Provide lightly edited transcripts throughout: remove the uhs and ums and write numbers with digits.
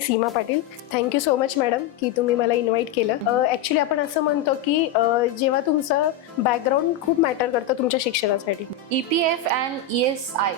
मी Seema Patil. Thank you so much madam की तुम्ही मला इन्व्हाइट केलं. ॲक्च्युली आपण असं म्हणतो की जेव्हा तुमचं बॅकग्राऊंड खूप मॅटर करतं तुमच्या शिक्षणासाठी. EPF अँड ESI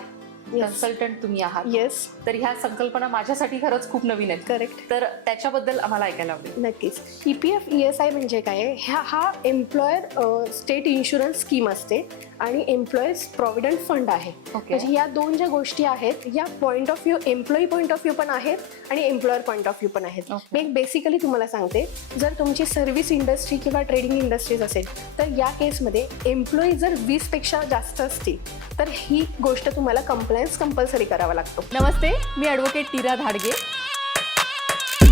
कन्सल्टंट तुम्ही आहात. येस, तर ह्या संकल्पना माझ्यासाठी खरंच खूप नवीन आहेत. करेक्ट. तर त्याच्याबद्दल आम्हाला ऐकायला आवडेल. नक्कीच. EPF ESI म्हणजे काय? हा एम्प्लॉयर स्टेट इन्शुरन्स स्कीम असते आणि एम्प्लॉईज प्रॉव्हिडंट फंड आहे. म्हणजे या दोन ज्या गोष्टी आहेत या point of view, employee point of view पण आहेत आणि एम्प्लॉयर पॉईंट ऑफ व्ह्यू पण आहेत. मी एक बेसिकली तुम्हाला सांगते, जर तुमची सर्व्हिस इंडस्ट्री किंवा ट्रेडिंग इंडस्ट्रीज असेल तर या केसमध्ये एम्प्लॉई जर 20 पेक्षा जास्त असतील तर ही गोष्ट तुम्हाला कंप्लायन्स कंपल्सरी करावा लागतो. नमस्ते, मी ॲडव्होकेट टीरा धाडगे.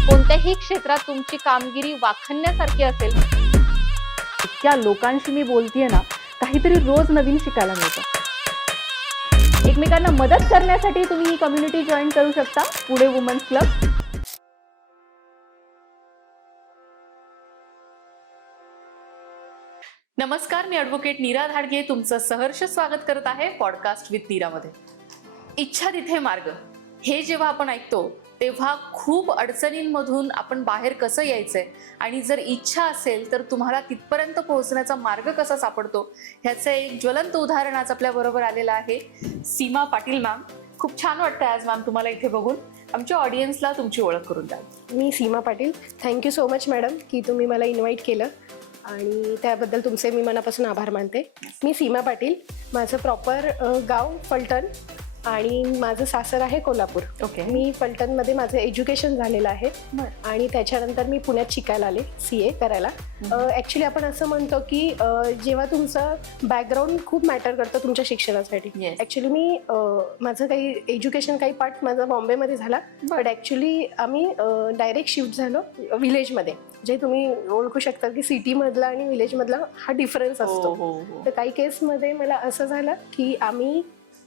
कोणत्याही क्षेत्रात तुमची कामगिरी वाखाणण्यासारखी असेल, इतक्या लोकांशी मी बोलतेय ना, काहीतरी रोज नवीन शिकायला मिळतं. एकमेकांना मदत करण्यासाठी तुम्ही ही कम्युनिटी जॉईन करू शकता, पुणे वुमन्स क्लब. नमस्कार, मी ॲडव्होकेट नीरा धाडगे तुमचं सहर्ष स्वागत करत आहे पॉडकास्ट विथ नीरामध्ये. इच्छा तिथे मार्ग हे जेव्हा आपण ऐकतो तेव्हा खूप अडचणींमधून आपण बाहेर कसं यायचंय आणि जर इच्छा असेल तर तुम्हाला तिथपर्यंत पोहोचण्याचा मार्ग कसा सापडतो ह्याचं एक ज्वलंत उदाहरण आज आपल्या बरोबर आलेलं आहे. सीमा पाटील मॅम, खूप छान वाटतं आज मॅम तुम्हाला इथे बघून. आमच्या ऑडियन्सला तुमची ओळख करून द्या. मी Seema Patil. Thank you so much madam की तुम्ही मला इन्व्हाइट केलं आणि त्याबद्दल तुमचे मी मनापासून आभार मानते. मी सीमा पाटील. माझं प्रॉपर गाव फलटण आणि माझं सासर आहे कोल्हापूर. ओके. मी फलटणमध्ये माझं एज्युकेशन झालेलं आहे आणि त्याच्यानंतर मी पुण्यात शिकायला आले CA करायला. ॲक्च्युली आपण असं म्हणतो की जेव्हा तुमचं बॅकग्राऊंड खूप मॅटर करतं तुमच्या शिक्षणासाठी. ॲक्च्युली मी माझं काही एज्युकेशन काही पार्ट माझा बॉम्बेमध्ये झाला, बट ॲक्च्युली आम्ही डायरेक्ट शिफ्ट झालो विलेजमध्ये. जे तुम्ही ओळखू शकता की सिटीमधला आणि विलेजमधला हा डिफरन्स असतो. तर काही केसमध्ये मला असं झालं की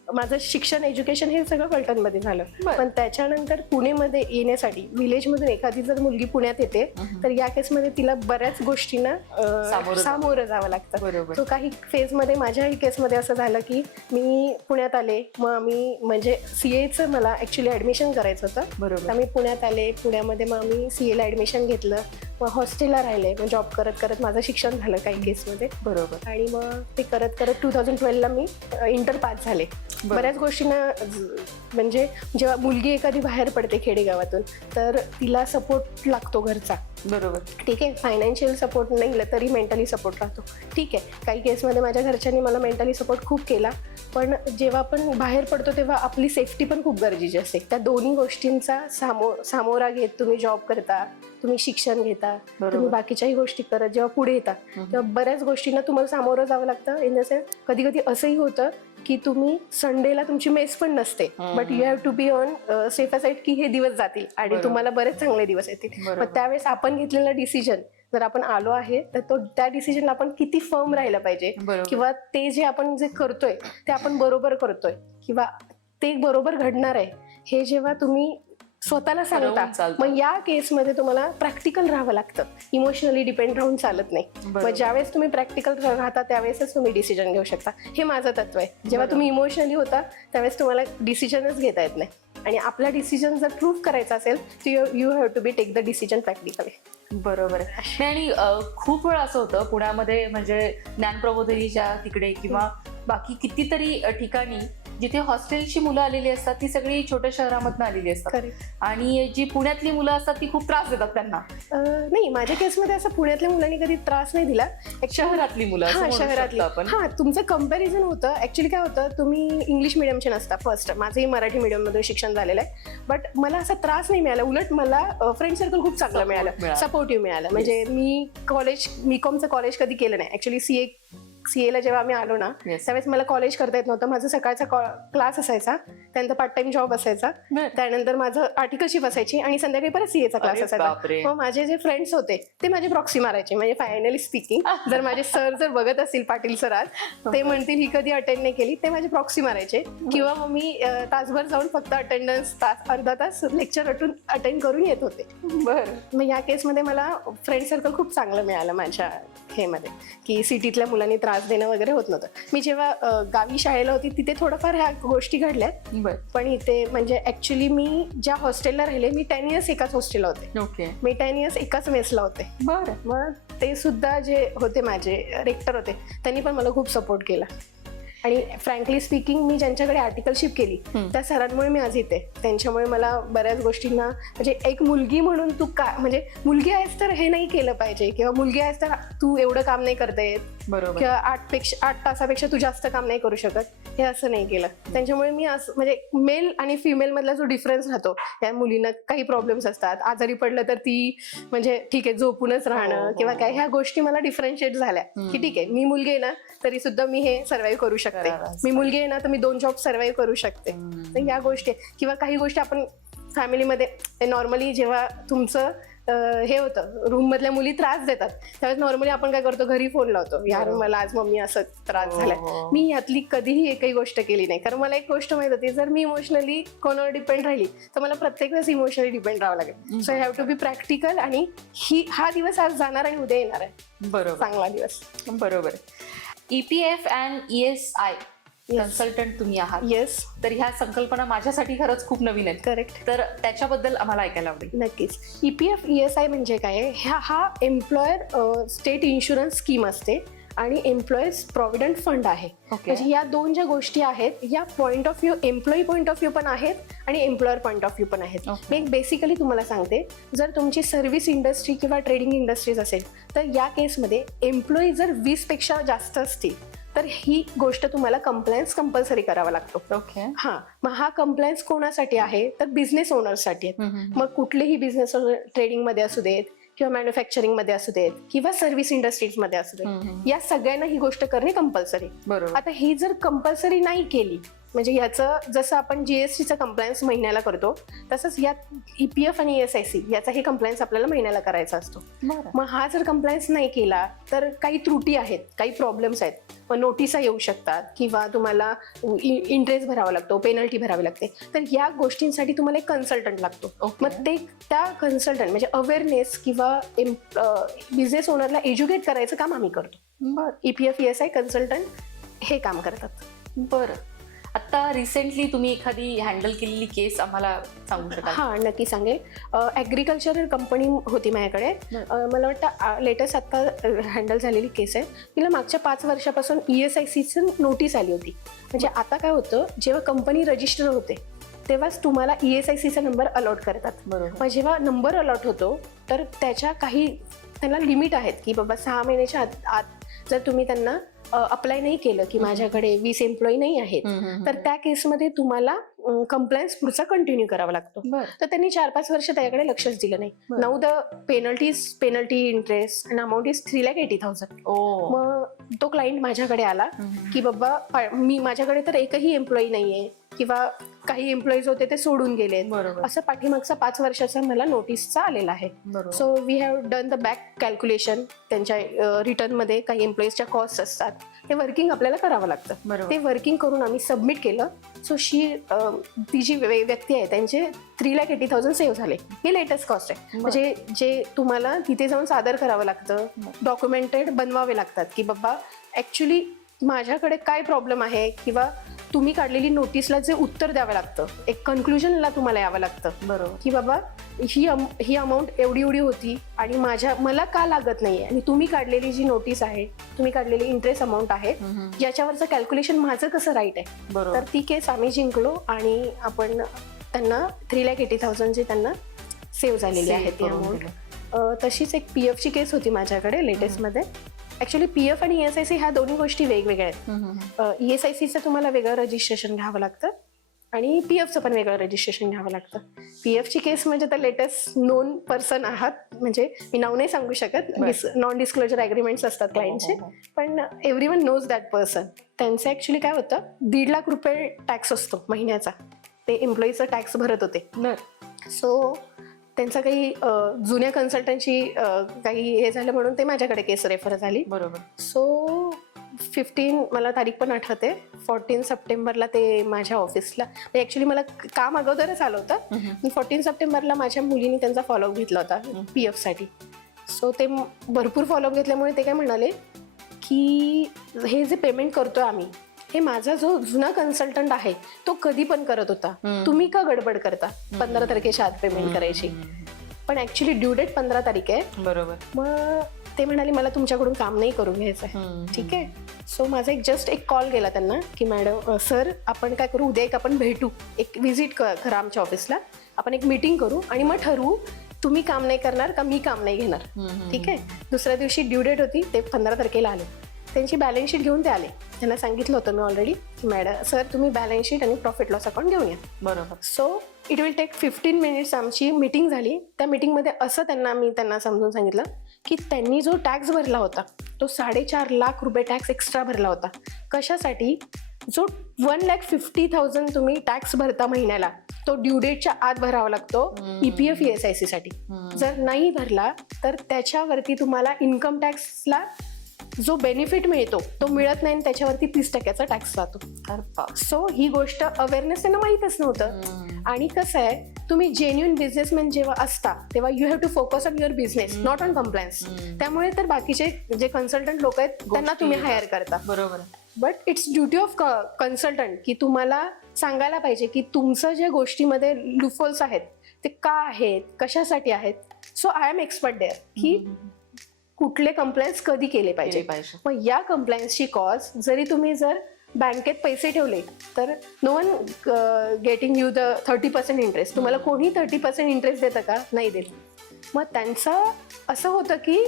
माझं शिक्षण एज्युकेशन हे सगळं फलटणमध्ये झालं, पण त्याच्यानंतर पुणेमध्ये येण्यासाठी विलेजमधून एखादी जर मुलगी पुण्यात येते तर या केसमध्ये तिला बऱ्याच गोष्टींना सामोरं जावं लागतं. तो काही फेजमध्ये माझ्याही केसमध्ये असं झालं की मी पुण्यात आले, मग मी म्हणजे CAचं मला ॲक्च्युली ॲडमिशन करायचं होतं. तर मी पुण्यात आले. पुण्यामध्ये मग मी CAला ॲडमिशन घेतलं, मग हॉस्टेलला राहिले, मग जॉब करत करत माझं शिक्षण झालं काही केसमध्ये. आणि मग ते करत करत 2012ला मी इंटर पास झाले. बऱ्याच गोष्टींना म्हणजे जेव्हा मुलगी एखादी बाहेर पडते खेडेगावातून तर तिला सपोर्ट लागतो घरचा. ठीक आहे, फायनान्शियल सपोर्ट नाही तरी मेंटली सपोर्ट राहतो. ठीक आहे, काही केसमध्ये माझ्या घरच्यांनी मला मेंटली सपोर्ट खूप केला, पण जेव्हा आपण बाहेर पडतो तेव्हा आपली सेफ्टी पण खूप गरजेची असते. त्या दोन्ही गोष्टींचा सामोरा घेत तुम्ही जॉब करता, तुम्ही शिक्षण घेता, तुम्ही बाकीच्याही गोष्टी करत जेव्हा पुढे येता तेव्हा बऱ्याच गोष्टींना तुम्हाला सामोरं जावं लागतं. इन द सेन्स कधी कधी असंही होतं की तुम्ही संडेला तुमची मेस पण नसते, but you have to be on safe side की हे दिवस जातील आणि तुम्हाला बरेच चांगले दिवस येतील. मग त्यावेळेस आपण घेतलेला डिसिजन जर आपण आलो आहे तर त्या डिसिजनला आपण किती फर्म राहिला पाहिजे, किंवा ते जे आपण जे करतोय ते आपण बरोबर करतोय किंवा ते बरोबर घडणार आहे हे जेव्हा तुम्ही स्वतःला सांगता, मग या केसमध्ये तुम्हाला प्रॅक्टिकल राहावं लागतं. इमोशनली डिपेंड राहून चालत नाही. मग ज्यावेळेस तुम्ही प्रॅक्टिकल राहता त्यावेळेसच तुम्ही डिसिजन घेऊ शकता. हे माझं तत्व आहे. जेव्हा तुम्ही इमोशनली होता त्यावेळेस तुम्हाला डिसिजनच घेता येत नाही आणि आपला डिसिजन जर प्रूव्ह करायचा असेल तर you have to be take the decision practically. बरोबर आहे. आणि खूप वेळा असं होतं पुण्यामध्ये, म्हणजे ज्ञानप्रबोधिनीच्या तिकडे किंवा बाकी कितीतरी ठिकाणी जिथे हॉस्टेलची मुलं आलेली असतात ती सगळी छोट्या शहरामधून आलेली असतात आणि जी पुण्यातली मुलं असतात ती खूप त्रास देतात त्यांना. नाही, माझ्या केसमध्ये असं पुण्यातल्या मुलांनी कधी त्रास नाही दिला. शहरातली मुलं, शहरातली. तुमचं कम्पॅरिझन होतं. ऍक्च्युली काय होतं, तुम्ही इंग्लिश मिडियमचे नसता. फर्स्ट माझंही मराठी मिडियममधून शिक्षण झालेलं आहे, बट मला असा त्रास नाही मिळाला. उलट मला फ्रेंड सर्कल खूप चांगलं मिळालं, सपोर्टिव्ह मिळालं. म्हणजे मी BComचं कॉलेज कधी केलं नाही. ऍक्च्युली CAला जेव्हा आम्ही आलो ना त्यावेळेस मला कॉलेज करता येत नव्हतं. माझा सकाळचा क्लास असायचा, त्यानंतर पार्ट टाइम जॉब असायचा, त्यानंतर माझं आर्टिकल शिप असायची आणि संध्याकाळी परत CAचा क्लास असायचा. मग माझे जे फ्रेंड्स होते ते माझे प्रॉक्सी मारायचे. म्हणजे फायनली स्पीकिंग, जर माझे सर जर बघत असतील, पाटील सर आज, ते म्हणतील ही कधी अटेंड नाही केली, ते माझे प्रॉक्सी मारायचे. किंवा मग मी तासभर जाऊन फक्त अटेंडन्स अर्धा तास लेक्चर अटेंड करून येत होते. मग या केसमध्ये मला फ्रेंड सर्कल खूप चांगलं मिळालं माझ्या हेमध्ये, की सिटीतल्या मुलांनी त्रास देणं वगैरे होत नव्हतं. मी जेव्हा गावी शाळेला होती तिथे थोडंफार ह्या गोष्टी घडल्या, बर. पण इथे म्हणजे ऍक्च्युली मी ज्या हॉस्टेलला राहिले मी 10 इयर्स एकाच हॉस्टेलला होते. ओके. मी 10 इयर्स एकाच मेसला होते. बरं. मग ते सुद्धा जे होते माझे रेक्टर होते त्यांनी पण मला खूप सपोर्ट केला. आणि फ्रँकली स्पीकिंग मी ज्यांच्याकडे आर्टिकलशिप केली त्या सरांमुळे मी आज इथे. त्यांच्यामुळे मला बऱ्याच गोष्टींना म्हणजे एक मुलगी म्हणून तू का म्हणजे मुलगी आहेस तर हे नाही केलं पाहिजे किंवा मुलगी आहेस तर तू एवढं काम नाही करता येत बरोबर. किंवा 8 तासापेक्षा तू जास्त काम नाही करू शकत हे असं नाही केलं. त्यांच्यामुळे मी असं म्हणजे मेल आणि फिमेल मधला जो डिफरन्स राहतो त्या मुलींना काही प्रॉब्लेम्स असतात आजारी पडलं तर ती म्हणजे ठीक आहे झोपूनच राहणं किंवा काय ह्या गोष्टी मला डिफरन्शिएट झाल्या की ठीक आहे मी मुलगी आहे ना तरी सुद्धा मी हे सर्व्हाइव्ह करू शकते. मी मुलगी आहे ना तर मी 2 जॉब सर्व्हाइव्ह करू शकते. तर या गोष्टी किंवा काही गोष्टी आपण फॅमिलीमध्ये नॉर्मली जेव्हा तुमचं हे होतं रूम मधल्या मुली त्रास देतात त्यावेळेस नॉर्मली आपण काय करतो घरी फोन लावतो यार मला आज मम्मी असं त्रास झालाय. मी यातली कधीही एकही गोष्ट केली नाही कारण मला एक गोष्ट माहित होती जर मी इमोशनली कोणावर डिपेंड राहिली तर मला प्रत्येक वेळेस इमोशनली डिपेंड राहावं लागेल. So I have to be practical आणि हा दिवस आज जाणार आणि उद्या येणार आहे. बरोबर. चांगला दिवस. बरोबर. EPF अँड ESI कन्सल्टंट तुम्ही आहात. येस. तर ह्या संकल्पना माझ्यासाठी खरंच खूप नवीन आहेत. करेक्ट. तर त्याच्याबद्दल आम्हाला ऐकायला आवडेल. नक्कीच. EPF ESI म्हणजे काय हा एम्प्लॉयर स्टेट इन्शुरन्स स्कीम असते आणि एम्प्लॉईज प्रॉव्हिडंट फंड आहे. म्हणजे या 2 ज्या गोष्टी आहेत या point of view employee point of view पण आहेत आणि एम्प्लॉयर पॉईंट ऑफ व्ह्यू पण आहेत. मी बेसिकली तुम्हाला सांगते जर तुमची सर्व्हिस इंडस्ट्री किंवा ट्रेडिंग इंडस्ट्रीज असेल तर या केसमध्ये एम्प्लॉई जर 20 पेक्षा जास्त असतील तर ही गोष्ट तुम्हाला कंप्लायन्स कंपल्सरी करावा लागतो. ओके. हा मग हा कंप्लायन्स कोणासाठी आहे तर बिझनेस ओनरसाठी आहे. मग कुठलेही बिझनेस ओनर ट्रेडिंगमध्ये असू देत किंवा मॅन्युफॅक्चरिंग मध्ये असू देत किंवा सर्व्हिस इंडस्ट्रीज मध्ये असू देत या सगळ्यांना ही गोष्ट करणे कंपल्सरी. बरोबर. आता ही जर कंपल्सरी नाही केली म्हणजे याचं जसं आपण GSTचा कंप्लायन्स महिन्याला करतो तसंच यात EPF आणि ESIC याचाही कंप्लायन्स आपल्याला महिन्याला करायचा असतो. मग हा जर कंप्लायन्स नाही केला तर काही त्रुटी आहेत काही प्रॉब्लेम्स आहेत. मग नोटिसा येऊ शकतात किंवा तुम्हाला इंटरेस्ट भरावा लागतो पेनल्टी भरावी लागते. तर या गोष्टींसाठी तुम्हाला एक कन्सल्टंट लागतो. मग ते त्या कन्सल्टंट म्हणजे अवेअरनेस किंवा बिझनेस ओनरला एज्युकेट करायचं काम आम्ही करतो. EPF ESI कन्सल्टंट हे काम करतात. बरं. आता रिसेंटली तुम्ही एखादी हँडल केलेली केस आम्हाला सांगू शकाल? हा नक्की सांगेल. ॲग्रिकल्चर कंपनी होती माझ्याकडे. मला वाटतं लेटेस्ट आता हँडल झालेली केस आहे. तिला मागच्या 5 वर्षापासून ESICची नोटीस आली होती. म्हणजे आता काय होतं जेव्हा कंपनी रजिस्टर होते तेव्हाच तुम्हाला ESICचा नंबर अलॉट करतात. मग जेव्हा नंबर अलॉट होतो तर त्याच्या काही त्यांना लिमिट आहेत की बाबा 6 महिन्याच्या आत जर तुम्ही त्यांना अप्लाय नाही केलं की माझ्याकडे 20 एम्प्लॉई नाही आहेत तर त्या केसमध्ये तुम्हाला कंप्लायन्स पुढचा कंटिन्यू करावा लागतो. तर त्यांनी 4-5 वर्ष त्याकडे लक्षच दिलं नाही. Now the penalty interest and amount is 3,80,000. मग तो क्लायंट माझ्याकडे आला की बाबा मी माझ्याकडे तर एकही एम्प्लॉई नाहीये किंवा काही एम्प्लॉईज होते ते सोडून गेले असं पाठीमागचा 5 वर्षाचा मला नोटीसचा आलेला आहे. So we have done the back calculation. त्यांच्या रिटर्न मध्ये काही एम्प्लॉईजच्या कॉस्ट असतात ते वर्किंग आपल्याला करावं लागतं. ते वर्किंग करून आम्ही सबमिट केलं. सो ती जी व्यक्ती आहे त्यांचे 3,80,000 सेव्ह झाले. हे लेटेस्ट कॉस्ट आहे. म्हणजे जे तुम्हाला तिथे जाऊन सादर करावं लागतं डॉक्युमेंटेड बनवावे लागतात की बाबा ऍक्च्युली माझ्याकडे काय प्रॉब्लेम आहे किंवा तुम्ही काढलेली नोटीसला जे उत्तर द्यावं लागतं एक कन्क्लुजनला तुम्हाला यावं लागतं. बरोबर. की बाबा ही अमाऊंट एवढी होती आणि मला का लागत नाहीये आणि तुम्ही काढलेली जी नोटीस आहे तुम्ही काढलेली इंटरेस्ट अमाऊंट आहे याच्यावरचं कॅल्क्युलेशन माझं कसं राईट आहे. तर ती केस आम्ही जिंकलो आणि आपण त्यांना 3,80,000 जी त्यांना सेव्ह झालेली आहे ती अमाऊंट. तशीच एक PFची केस होती माझ्याकडे लेटेस्टमध्ये. ऍक्च्युली PF आणि ESIC ह्या दोन्ही गोष्टी वेगवेगळ्या आहेत. ESICचं तुम्हाला वेगळं रजिस्ट्रेशन घ्यावं लागतं आणि PFचं पण वेगळं रजिस्ट्रेशन घ्यावं लागतं. PFची केस म्हणजे तर लेटेस्ट नोन पर्सन आहात म्हणजे मी नाव नाही सांगू शकत. नॉन डिस्क्लोजर ॲग्रीमेंट्स असतात क्लायंटचे पण एव्हरीवन नोज दॅट पर्सन. त्यांचं ऍक्च्युली काय होतं 1.5 लाख रुपये टॅक्स असतो महिन्याचा. ते एम्प्लॉईचा टॅक्स भरत होते. सो त्यांचा काही जुन्या कन्सल्टंटची काही हे झालं म्हणून ते माझ्याकडे केस रेफर झाली. बरोबर. सो 15 मला तारीख पण आठवते 14 सप्टेंबरला ते माझ्या ऑफिसला ऍक्च्युली मला काम अगोदरच आलं होतं. 14 सप्टेंबरला माझ्या मुलीने त्यांचा फॉलोअप घेतला होता PF साठी. सो ते भरपूर फॉलोअप घेतल्यामुळे ते काय म्हणाले की हे जे पेमेंट करतोय आम्ही हे माझा जो जुना कन्सल्टंट आहे तो कधी पण करत होता, तुम्ही का गडबड करता 15 तारखेच्या आत पेमेंट करायची. पण ऍक्च्युली ड्यू डेट 15 तारीख आहे. बरोबर. मग ते म्हणाले मला तुमच्याकडून काम नाही करून घ्यायचं. ठीक आहे. सो माझा जस्ट एक कॉल गेला त्यांना की मॅडम सर आपण काय करू, उद्या एक आपण भेटू, एक व्हिजिट करा आमच्या ऑफिसला, आपण एक मीटिंग करू आणि मग ठरवू तुम्ही काम नाही करणार का मी काम नाही घेणार. ठीक आहे. दुसऱ्या दिवशी ड्यू डेट होती, ते 15 तारखेला आले. त्यांची बॅलन्स शीट घेऊन ते आले. त्यांना सांगितलं होतं मी ऑलरेडी की मॅडम सर तुम्ही बॅलन्स शीट आणि प्रॉफिट लॉस अकाउंट घेऊन या. बरोबर. So it will take 15 minutes. आमची मीटिंग झाली. त्या मीटिंगमध्ये असं मी त्यांना समजून सांगितलं की त्यांनी जो टॅक्स भरला होता तो 4.5 लाख रुपये टॅक्स एक्स्ट्रा भरला होता. कशासाठी? जो 1,50,000 तुम्ही टॅक्स भरता महिन्याला तो ड्यू डेटच्या आत भरावा लागतो EPF ESIC साठी. जर नाही भरला तर त्याच्यावरती तुम्हाला इन्कम टॅक्सला जो बेनिफिट मिळतो तो मिळत नाही आणि त्याच्यावरती 30% टॅक्स जातो. सो ही गोष्ट अवेअरनेस त्यांना माहीतच नव्हतं. आणि कसं आहे, तुम्ही जेन्युइन बिझनेसमॅन जेव्हा असता तेव्हा you have to focus on your business, not on compliance. त्यामुळे तर बाकीचे जे कन्सल्टंट लोक आहेत त्यांना तुम्ही हायर करता. बरोबर. But it's duty of consultant की तुम्हाला सांगायला पाहिजे की तुमचं ज्या गोष्टीमध्ये लूफहोल्स आहेत ते का आहेत, कशासाठी आहेत. So I am expert there की कुठले कंप्लायन्स कधी केले पाहिजे. मग या कंप्लायन्सची कॉस्ट जरी तुम्ही जर बँकेत पैसे ठेवले तर no one getting you the 30% interest. तुम्हाला कोणी 30% इंटरेस्ट देतं का? नाही देत. मग त्यांचं असं होतं की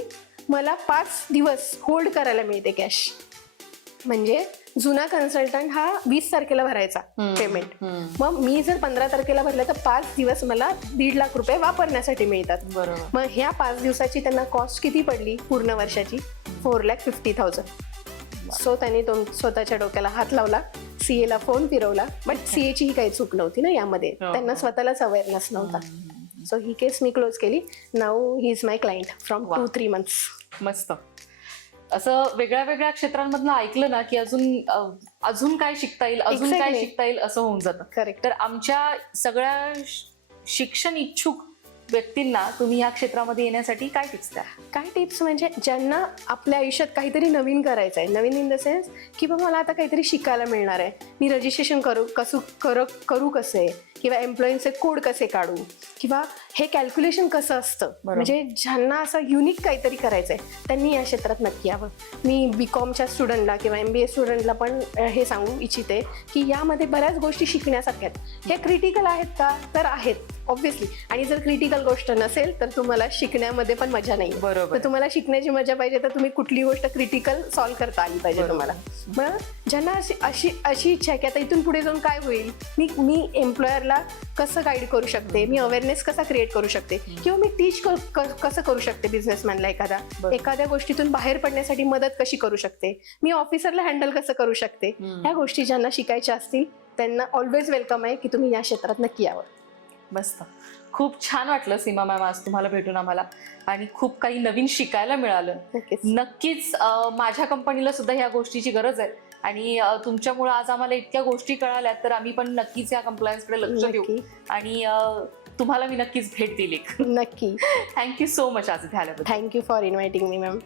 मला 5 दिवस होल्ड करायला मिळते कॅश. म्हणजे जुना कन्सल्टंट हा 20 तारखेला भरायचा पेमेंट. मग मी जर 15 तारखेला भरलं तर 5 दिवस मला 1.5 लाख रुपये वापरण्यासाठी मिळतात. मग ह्या 5 दिवसाची त्यांना कॉस्ट किती पडली पूर्ण वर्षाची? 4,50,000. सो त्यांनी स्वतःच्या डोक्याला हात लावला, CA ला फोन फिरवला. बट CA ची ही काही चूक नव्हती ना यामध्ये, त्यांना स्वतःलाच अवेअरनेस नव्हता. सो ही केस मी क्लोज केली. Now he is my client from 2-3 months. मस्त. असं वेगळ्या वेगळ्या क्षेत्रांमधनं ऐकलं ना की अजून काय शिकता येईल, अजून काय शिकता येईल असं होऊन जातं. करेक्ट. तर आमच्या सगळ्या शिक्षण इच्छुक व्यक्तींना तुम्ही या क्षेत्रामध्ये येण्यासाठी काय टिप्स द्या? काय टिप्स म्हणजे ज्यांना आपल्या आयुष्यात काहीतरी नवीन करायचं आहे, नवीन इन द सेन्स की बाबा मला आता काहीतरी शिकायला मिळणार आहे, मी रजिस्ट्रेशन करू कसे, किंवा एम्प्लॉईंचे कोड कसे काढू, किंवा हे कॅल्क्युलेशन कसं असतं. म्हणजे ज्यांना असं युनिक काहीतरी करायचं आहे त्यांनी या क्षेत्रात नक्की यावं. मी BComच्या स्टुडंटला किंवा MBA स्टुडंटला पण हे सांगू इच्छिते की यामध्ये बऱ्याच गोष्टी शिकण्यासारख्या आहेत. हे क्रिटिकल आहेत का? तर आहेत ऑब्व्हियसली. आणि जर क्रिटिकल गोष्ट नसेल तर तुम्हाला शिकण्यामध्ये पण मजा नाही. बरोबर. तर तुम्हाला शिकण्याची मजा पाहिजे तर तुम्ही कुठली गोष्ट क्रिटिकल सॉल्व्ह करता आली पाहिजे तुम्हाला. मग ज्यांना अशी इच्छा आहे की आता इथून पुढे जाऊन काय होईल, मी एम्प्लॉयरला कसं गाईड करू शकते, मी अवेअरनेस कसा क्रिएट करू शकते, किंवा मी टीच कसं करू शकते बिझनेसमॅनला एखाद्या गोष्टीतून बाहेर पडण्यासाठी मदत कशी करू शकते, मी ऑफिसरला हँडल कसं करू शकते, ह्या गोष्टी ज्यांना शिकायच्या असतील त्यांना ऑलवेज वेलकम आहे की तुम्ही या क्षेत्रात नक्की यावं. मस्त. खूप छान वाटलं सीमा मॅम आज तुम्हाला भेटून आम्हाला, आणि खूप काही नवीन शिकायला मिळालं. नक्कीच माझ्या कंपनीला सुद्धा ह्या गोष्टीची गरज आहे आणि तुमच्यामुळे आज आम्हाला इतक्या गोष्टी कळाल्यात तर आम्ही पण नक्कीच या कंप्लायन्सकडे लक्ष देऊ आणि तुम्हाला मी नक्कीच भेट दिली. नक्की. थँक्यू सो मच आज इथे आल्याबद्दल. Thank you for inviting me ma'am.